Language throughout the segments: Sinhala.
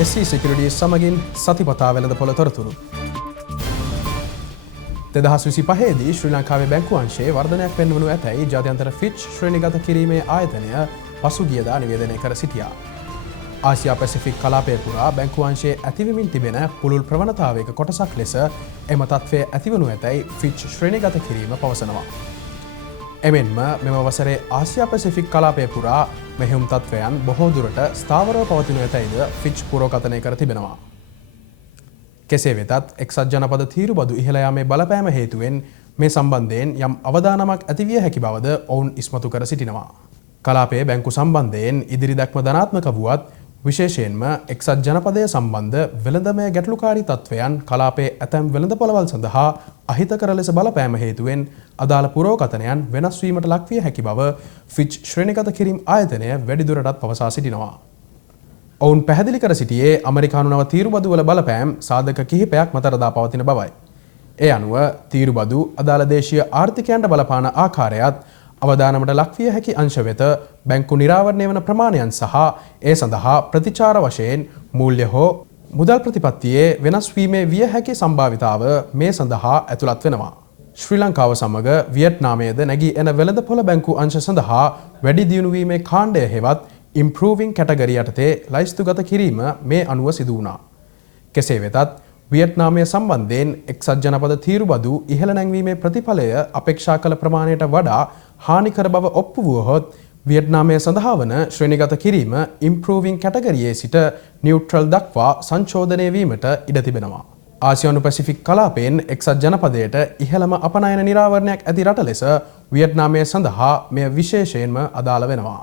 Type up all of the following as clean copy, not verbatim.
SC Securities සමගින් සතිපතා වෙළඳපොළ තොරතුරු 2025 දී ශ්‍රී ලංකාවේ බැංකු අංශයේ වර්ධනයක් පෙන්වනු ඇතැයි ජාත්‍යන්තර ෆිච් ශ්‍රේණිගත කිරීමේ ආයතනය පසුගියදා නිවේදනය කර සිටියා. ආසියා පැසිෆික් කලාපය පුරා බැංකු අංශයේ ඇතිවෙමින් තිබෙන පුළුල් ප්‍රවණතාවයක කොටසක් ලෙස එම තත්ත්වය ඇතිවනු ඇතැයි ෆිච් ශ්‍රේණිගත කිරීම පවසනවා. එමෙන්ම මෙම වසරේ ආසියා පැසිෆික් කලාපය පුරා මෙහෙයුම් තත්ත්වයන් බොහෝ දුරට ස්ථාවරව පවතිනු ඇතැයිද ෆිච් පුරෝකථනය කර තිබෙනවා. කෙසේ වෙතත් එක්සත් ජනපද තීරුබදු ඉහළ යාමේ බලපෑම හේතුවෙන් මේ සම්බන්ධයෙන් යම් අවදානමක් ඇතිවිය හැකි බවද ඔවුන් ඉස්මතු කර සිටිනවා. කලාපයේ බැංකු සම්බන්ධයෙන් ඉදිරි දැක්ම ධනාත්මක වුවත් විශේෂයෙන්ම එක්සත් ජනපදය සම්බන්ධ වෙළඳමය ගැටලුකාරී තත්ත්වයන් කලාපයේ ඇතැම් වෙළඳපොළවල් සඳහා අහිතකර ලෙස බලපෑම හේතුවෙන් අදාළ පුරෝකථනයන් වෙනස් වීමට ලක්විය හැකි බව ෆිච් ශ්‍රේණිගත කිරීම් ආයතනය වැඩිදුරටත් පවසා සිටිනවා. ඔවුන් පැහැදිලි කර සිටියේ ඇමරිකානු නව තීරුබදුවල බලපෑම් සාධක කිහිපයක් මතරදා පවතින බවයි. ඒ අනුව තීරුබදු අදාළ දේශීය ආර්ථිකයන්ට බලපාන ආකාරයත් අවදානමට ලක්විය හැකි අංශ වෙත බැංකු නිරාවරණය වන ප්‍රමාණයන් සහ ඒ සඳහා ප්‍රතිචාර වශයෙන් මූල්‍ය හෝ මුදල් ප්‍රතිපත්තියේ වෙනස් වීමේ විය හැකි සම්භාවිතාව මේ සඳහා ඇතුළත් වෙනවා. ශ්‍රී ලංකාව සමග වියට්නාමයේද නැගී එන වෙළඳපොළ බැංකු අංශ සඳහා වැඩි දියුණු වීමේ කාණ්ඩය හෙවත් ඉම්ප්‍රූවිං කැටගරි යටතේ ලයිස්තුගත කිරීම මේ අනුව සිදු වුණා. කෙසේ වෙතත් වියට්නාමය සම්බන්ධයෙන් එක්සත් ජනපද තීරුබදු ඉහළ නැංවීමේ ප්‍රතිඵලය අපේක්ෂා කළ ප්‍රමාණයට වඩා හානිකර බව ඔප්පු වුවහොත් වියට්නාමය සඳහා වන ශ්‍රේණිගත කිරීම ඉම්ප්‍රූවිං කැටගරියේ සිට නියුට්‍රල් දක්වා සංශෝධනය වීමට ඉඩ තිබෙනවා. ආසියානු පැසිෆික් කලාපයෙන් එක්සත් ජනපදයට ඉහළම අපනයන නිරාවරණයක් ඇති රට ලෙස වියට්නාමය සඳහා මෙය විශේෂයෙන්ම අදාළ වෙනවා.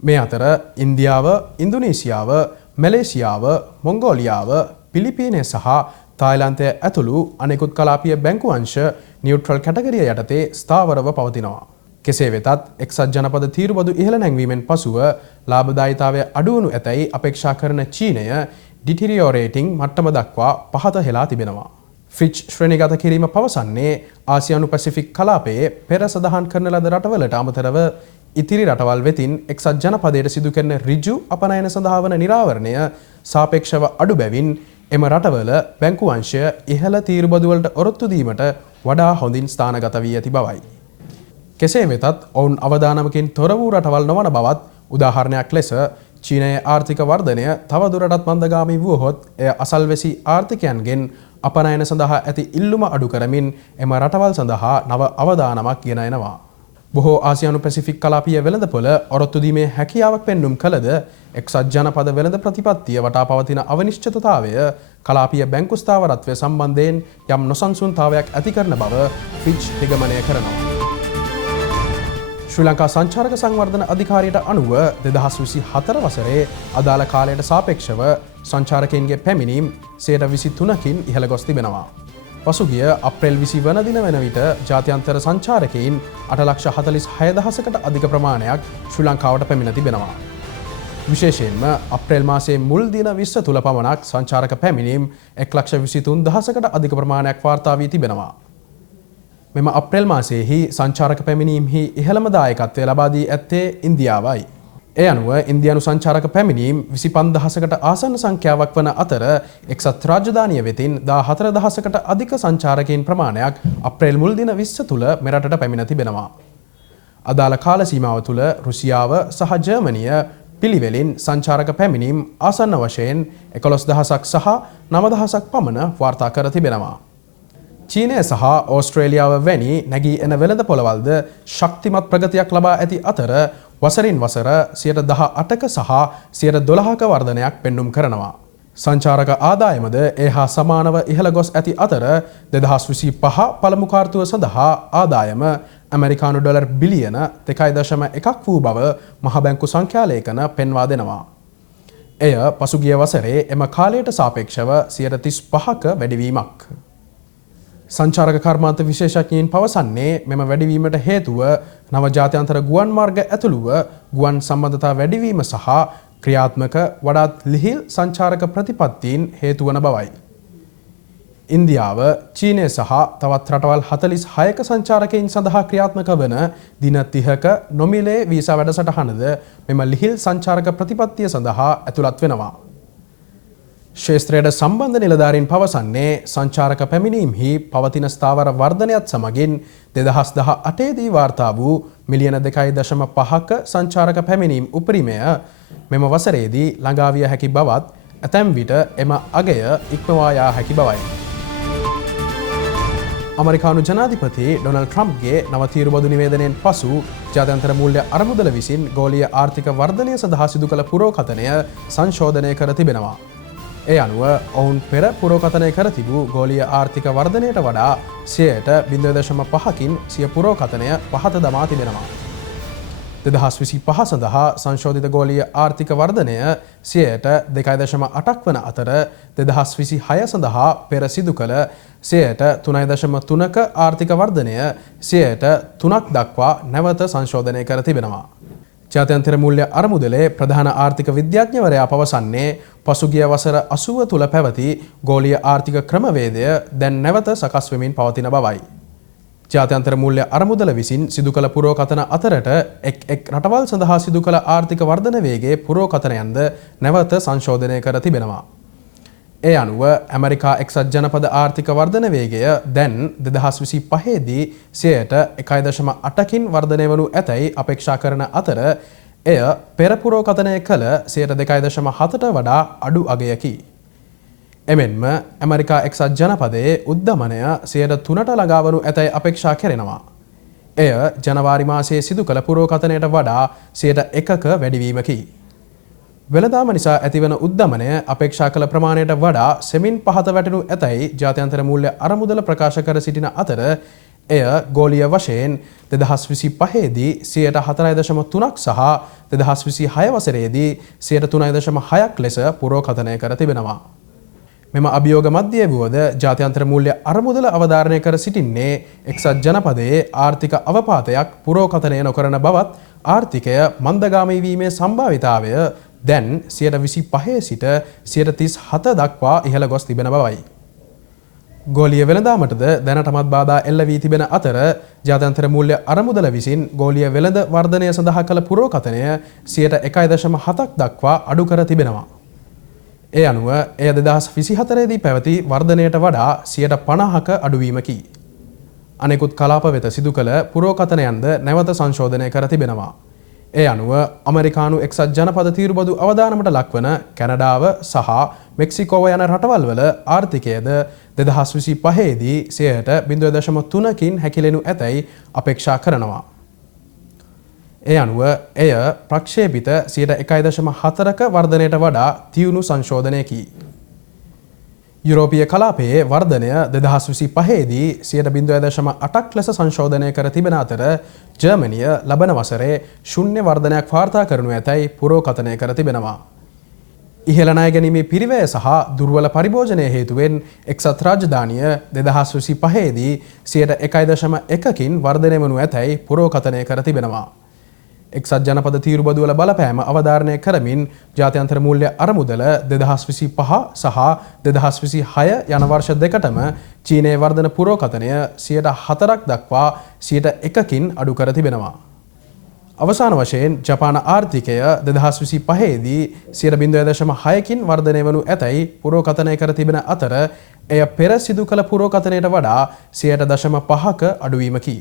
මේ අතර ඉන්දියාව, ඉන්දුනීසියාව, මැලේසියාව, මොංගෝලියාව, පිලිපීනය සහ තායිලන්තය ඇතුළු අනෙකුත් කලාපීය බැංකු අංශ නියුට්‍රල් කැටගරිය යටතේ ස්ථාවරව පවතිනවා. කෙසේ වෙතත් එක්සත් ජනපද තීරුබදු ඉහළ නැංවීමෙන් පසුව ලාභදායීතාවය අඩුවනු ඇතැයි අපේක්ෂා කරන චීනය ඩිටිරියෝරේටිං මට්ටම දක්වා පහත හෙලා තිබෙනවා. ෆිච් ශ්‍රේණිගත කිරීම පවසන්නේ ආසියානු පැසිෆික් කලාපයේ පෙර සඳහන් කරන ලද රටවලට අමතරව ඉතිරි රටවල් වෙතින් එක්සත් ජනපදයට සිදු කරන ඍජු අපනයන සඳහා වන නිරාවරණය සාපේක්ෂව අඩු බැවින් එම රටවල බැංකු අංශය ඉහළ තීරුබදුවලට ඔරොත්තු දීමට වඩා හොඳින් ස්ථානගත වී ඇති බවයි. කෙසේ වෙතත් ඔවුන් අවදානමකින් තොර වූ රටවල් නොවන බවත් උදාහරණයක් ලෙස චීනයේ ආර්ථික වර්ධනය තවදුරටත් මන්දගාමී වුවහොත් එය අසල්වැසි ආර්ථිකයන්ගෙන් අපනයන සඳහා ඇති ඉල්ලුම අඩු කරමින් එම රටවල් සඳහා නව අවදානමක් ගෙන එනවා. බොහෝ ආසියානු පැසිෆික් කලාපීය වෙළඳපොළ ඔරොත්තු දීමේ හැකියාවක් පෙන්눔 කළද එක්සත් ජනපද වෙළඳ ප්‍රතිපත්තිය වටා පවතින අවිනිශ්චිතතාවය කලාපීය බැංකු ස්ථාවරත්වය සම්බන්ධයෙන් යම් නොසන්සුන්තාවයක් ඇති කරන බව ෆිච් නිගමනය කරනවා. ශ්‍රී ලංකා සංචාරක සංවර්ධන අධිකාරියට අනුව 2024 වසරේ අදාළ කාලයට සාපේක්ෂව සංචාරකයන්ගේ පැමිණීම් 23%කින් ඉහළ ගොස් තිබෙනවා. පසුගිය අප්‍රේල් 20 වන දින වන විට ජාත්‍යන්තර සංචාරකයින් 8,46,000කට අධික ප්‍රමාණයක් ශ්‍රී ලංකාවට පැමිණ තිබෙනවා. විශේෂයෙන්ම අප්‍රේල් මාසයේ මුල් දින 20 තුල පමණක් සංචාරක පැමිණීම් 1,23,000කට අධික ප්‍රමාණයක් වාර්තා වී තිබෙනවා. මෙම අප්‍රේල් මාසයේහි සංචාරක පැමිණීම්හි ඉහළම දායකත්වය ලබා දී ඇත්තේ ඉන්දියාවයි. ඒ අනුව ඉන්දියානු සංචාරක පැමිණීම් 25,000කට ආසන්න සංඛ්‍යාවක් වන අතර එක්සත් රාජධානිය වෙතින් 14,000කට අධික සංචාරකයන් ප්‍රමාණයක් අප්‍රේල් මුල් දින 20 තුල මෙරටට පැමිණ තිබෙනවා. අදාළ කාල සීමාව තුල රුසියාව සහ ජර්මනිය පිළිවෙලින් සංචාරක පැමිණීම් ආසන්න වශයෙන් 11,000ක් සහ 9,000ක් පමණ වාර්තා කර තිබෙනවා. චීනය සහ ඕස්ට්‍රේලියාව වැනි නැගී එන වෙළඳපොළවල්ද ශක්තිමත් ප්‍රගතියක් ලබා ඇති අතර වසරින් වසර 18%ක සහ 12%ක වර්ධනයක් පෙන්눔 කරනවා. සංචාරක ආදායමද ඒ හා සමානව ඉහළ ගොස් ඇති අතර 2025 පළමු කාර්තුව සඳහා ආදායම ඇමරිකානු ඩොලර් බිලියන 2.1ක් වූ බව මහ බැංකු සංඛ්‍යාලේඛන පෙන්වා දෙනවා. එය පසුගිය වසරේ එම කාලයට සාපේක්ෂව 35%ක වැඩිවීමක්. සංචාරක කර්මාන්ත විශේෂඥයින් පවසන්නේ මෙම වැඩිවීමට හේතුව නව ජාත්‍යන්තර ගුවන් මාර්ග ඇතුළුව ගුවන් සම්බන්ධතා වැඩිවීම සහ ක්‍රියාත්මක වඩාත් ලිහිල් සංචාරක ප්‍රතිපත්තීන් හේතු වන බවයි. ඉන්දියාව, චීනය සහ තවත් රටවල් 46ක සංචාරකයින් සඳහා ක්‍රියාත්මක වන දින 30ක නොමිලේ වීසා වැඩසටහනද මෙම ලිහිල් සංචාරක ප්‍රතිපත්තිය සඳහා ඇතුළත් වෙනවා. ශේත්‍රයට සම්බන්ධ නිලධාරීන් පවසන්නේ සංචාරක පැමිණීම්හි පවතින ස්ථාවර වර්ධනයත් සමගින් 2018දී වාර්තා වූ මිලියන 2.5ක සංචාරක පැමිණීම් උපරිමය මෙම වසරේදී ළඟා විය හැකි බවත් ඇතැම් විට එම අගය ඉක්මවා යා හැකි බවයි. අමරිකානු ජනාධිපති ඩොනල්ඩ් ට්‍රම්ප්ගේ නව තීරුබදු නිවේදනයෙන් පසු ජාත්‍යන්තර මූල්‍ය අරමුදල විසින් ගෝලීය ආර්ථික වර්ධනය සඳහා සිදු කළ පුරෝකථනය සංශෝධනය කර තිබෙනවා. ඒ අනුව ඔවුන් පෙර පුරෝකථනය කර තිබූ ගෝලීය ආර්ථික වර්ධනයට වඩා 0.5කින් සිය පුරෝකථනය පහත දමා තිබෙනවා. 2025 සඳහා සංශෝධිත ගෝලීය ආර්ථික වර්ධනය 2.8ක් වන අතර 2026 සඳහා පෙර සිදු කළ 3.3ක ආර්ථික වර්ධනය 3ක් දක්වා නැවත සංශෝධනය කර තිබෙනවා. ජාත්‍යන්තර මූල්‍ය අරමුදලේ ප්‍රධාන ආර්ථික විද්‍යාඥවරයා පවසන්නේ පසුගිය වසර 80 තුළ පැවති ගෝලීය ආර්ථික ක්‍රමවේදය දැන් නැවත සකස් වෙමින් පවතින බවයි. ජාත්‍යන්තර මූල්‍ය අරමුදල විසින් සිදු කළ පුරෝකථන අතරට එක් රටවල් සඳහා සිදු කළ ආර්ථික වර්ධන වේගයේ පුරෝකථනයන්ද නැවත සංශෝධනය කර තිබෙනවා. ඒ අනුව ඇමරිකා එක්සත් ජනපද ආර්ථික වර්ධන වේගය දැන් 2025දී 1.8කින් වර්ධනය වනු ඇතැයි අපේක්ෂා කරන අතර එය පෙර පුරෝකථනය කළ 2.7ට වඩා අඩු අගයකි. එමෙන්ම ඇමරිකා එක්සත් ජනපදයේ උද්ධමනය 3ට ළඟා වනු ඇතැයි අපේක්ෂා කෙරෙනවා. එය ජනවාරි මාසයේ සිදු කළ පුරෝකථනයට වඩා 1%ක වැඩිවීමකි. වෙළඳාම නිසා ඇතිවන උද්ධමනය අපේක්ෂා කළ ප්‍රමාණයට වඩා සෙමින් පහත වැටෙනු ඇතැයි ජාත්‍යන්තර මූල්‍ය අරමුදල ප්‍රකාශ කර සිටින අතර එය ගෝලීය වශයෙන් 2025දී 4.3ක් සහ 2026 වසරේදී 3.6ක් ලෙස පුරෝකථනය කර තිබෙනවා. මෙම අභියෝග මධ්‍යයේ වුවද ජාත්‍යන්තර මූල්‍ය අරමුදල අවධාරණය කර සිටින්නේ එක්සත් ජනපදයේ ආර්ථික අවපාතයක් පුරෝකථනය නොකරන බවත් ආර්ථිකය මන්දගාමී වීමේ සම්භාවිතාවය දැන් 25 සිට 37 දක්වා ඉහළ ගොස් තිබෙන බවයි. ගෝලීය වෙළඳාමටද දැනටමත් බාධා එල්ල වී තිබෙන අතර ජාත්‍යන්තර මූල්‍ය අරමුදල විසින් ගෝලීය වෙළඳ වර්ධනය සඳහා කළ පුරෝකථනය 1.7ක් දක්වා අඩු කර තිබෙනවා. ඒ අනුව එය 2024දී පැවති වර්ධනයට වඩා 50%ක අඩුවීමකි. අනෙකුත් කලාප වෙත සිදු කළ පුරෝකථනයන්ද නැවත සංශෝධනය කර තිබෙනවා. ඒ අනුව අමරිකානු එක්සත් ජනපද තීරුබදු අවධානමට ලක්වන කැනඩාව සහ මෙක්සිකෝව යන රටවල් වල ආර්ථිකයද 2025දී 0.3කින් හැකිලෙනු ඇතැයි අපේක්ෂා කරනවා. ඒ අනුව එය ප්‍රක්ෂේපිත 1.4ක වර්ධනයට වඩා තියුණු සංශෝධනයකි. යුරෝපීය කලාපයේ වර්ධනය 2025දී 0.8ක් ලෙස සංශෝධනය කර තිබෙන අතර ජර්මනිය ලබන වසරේ ශුන්‍ය වර්ධනයක් වාර්තා කරනු ඇතැයි පුරෝකථනය කර තිබෙනවා. ඉහළ ණය ගැනීමේ පිරිවැය සහ දුර්වල පරිභෝජනය හේතුවෙන් එක්සත් රාජධානිය 2025දී 1.1කින් වර්ධනය වනු ඇතැයි පුරෝකථනය කර තිබෙනවා. එක්සත් ජනපද තීරුබදු වල බලපෑම අවධාරණය කරමින් ජාත්‍යන්තර මූල්‍ය අරමුදල 2025 සහ 2026 යන වර්ෂ දෙකටම චීනයේ වර්ධන පුරෝකථනය 4% දක්වා 1%කින් අඩු කර තිබෙනවා. අවසාන වශයෙන් ජපාන ආර්ථිකය 2025දී 0.6කින් වර්ධනය වනු ඇතැයි පුරෝකථනය කර තිබෙන අතර එය පෙර සිදු කළ පුරෝකථනයට වඩා 0.5ක අඩුවීමකි.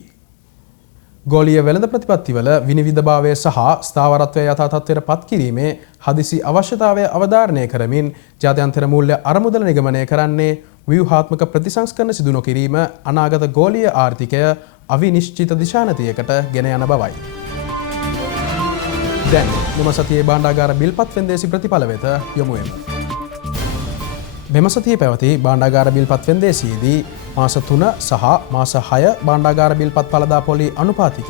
ගෝලීය වෙළඳ ප්‍රතිපත්තිවල විනිවිදභාවය සහ ස්ථාවරත්වය යථා තත්ත්වයට පත් කිරීමේ හදිසි අවශ්‍යතාවය අවධාරණය කරමින් ජාත්‍යන්තර මූල්‍ය අරමුදල නිගමනය කරන්නේ ව්‍යුහාත්මක ප්‍රතිසංස්කරණ සිදු නොකිරීම අනාගත ගෝලීය ආර්ථිකය අවිනිශ්චිත දිශානතියකට ගෙන යන බවයි. දැන් මෙම සතියේ භාණ්ඩාගාර බිල්පත් වෙන්දේසි ප්‍රතිඵල වෙත යොමු වෙමු. මෙම සතියේ පැවති භාණ්ඩාගාර බිල්පත් වෙන්දේසියේදී මාස 3 සහ මාස 6 භාණ්ඩාගාර බිල්පත් පළදා පොලි අනුපාතික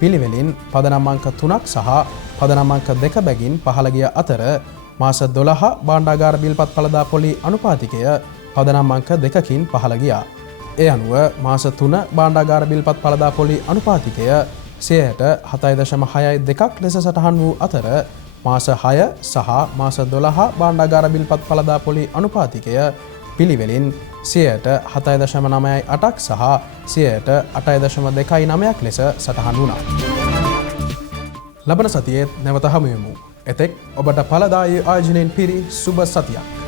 පිළිවෙලින් පදනම් අංක 3ක් සහ පදනම් අංක 2 බැගින් පහළ ගිය අතර මාස 12 භාණ්ඩාගාර බිල්පත් පළදා පොලි අනුපාතිකය පදනම් අංක 2කින් පහළ ගියා. ඒ අනුව මාස 3 භාණ්ඩාගාර බිල්පත් පළදා පොලි අනුපාතිකය 7.62ක් ලෙස සටහන් වූ අතර මාස 6 සහ මාස 12 භාණ්ඩාගාර බිල්පත් පළදා පොලි අනුපාතිකය පිළිවෙලින් 7.98ක් සහ 8.29ක් ලෙස සටහන් වුණා. ලබන සතියේත් නැවත හමු වෙමු. එතෙක් ඔබට ඵලදායී ආයෝජනයෙන් පිරි සුබ සතියක්.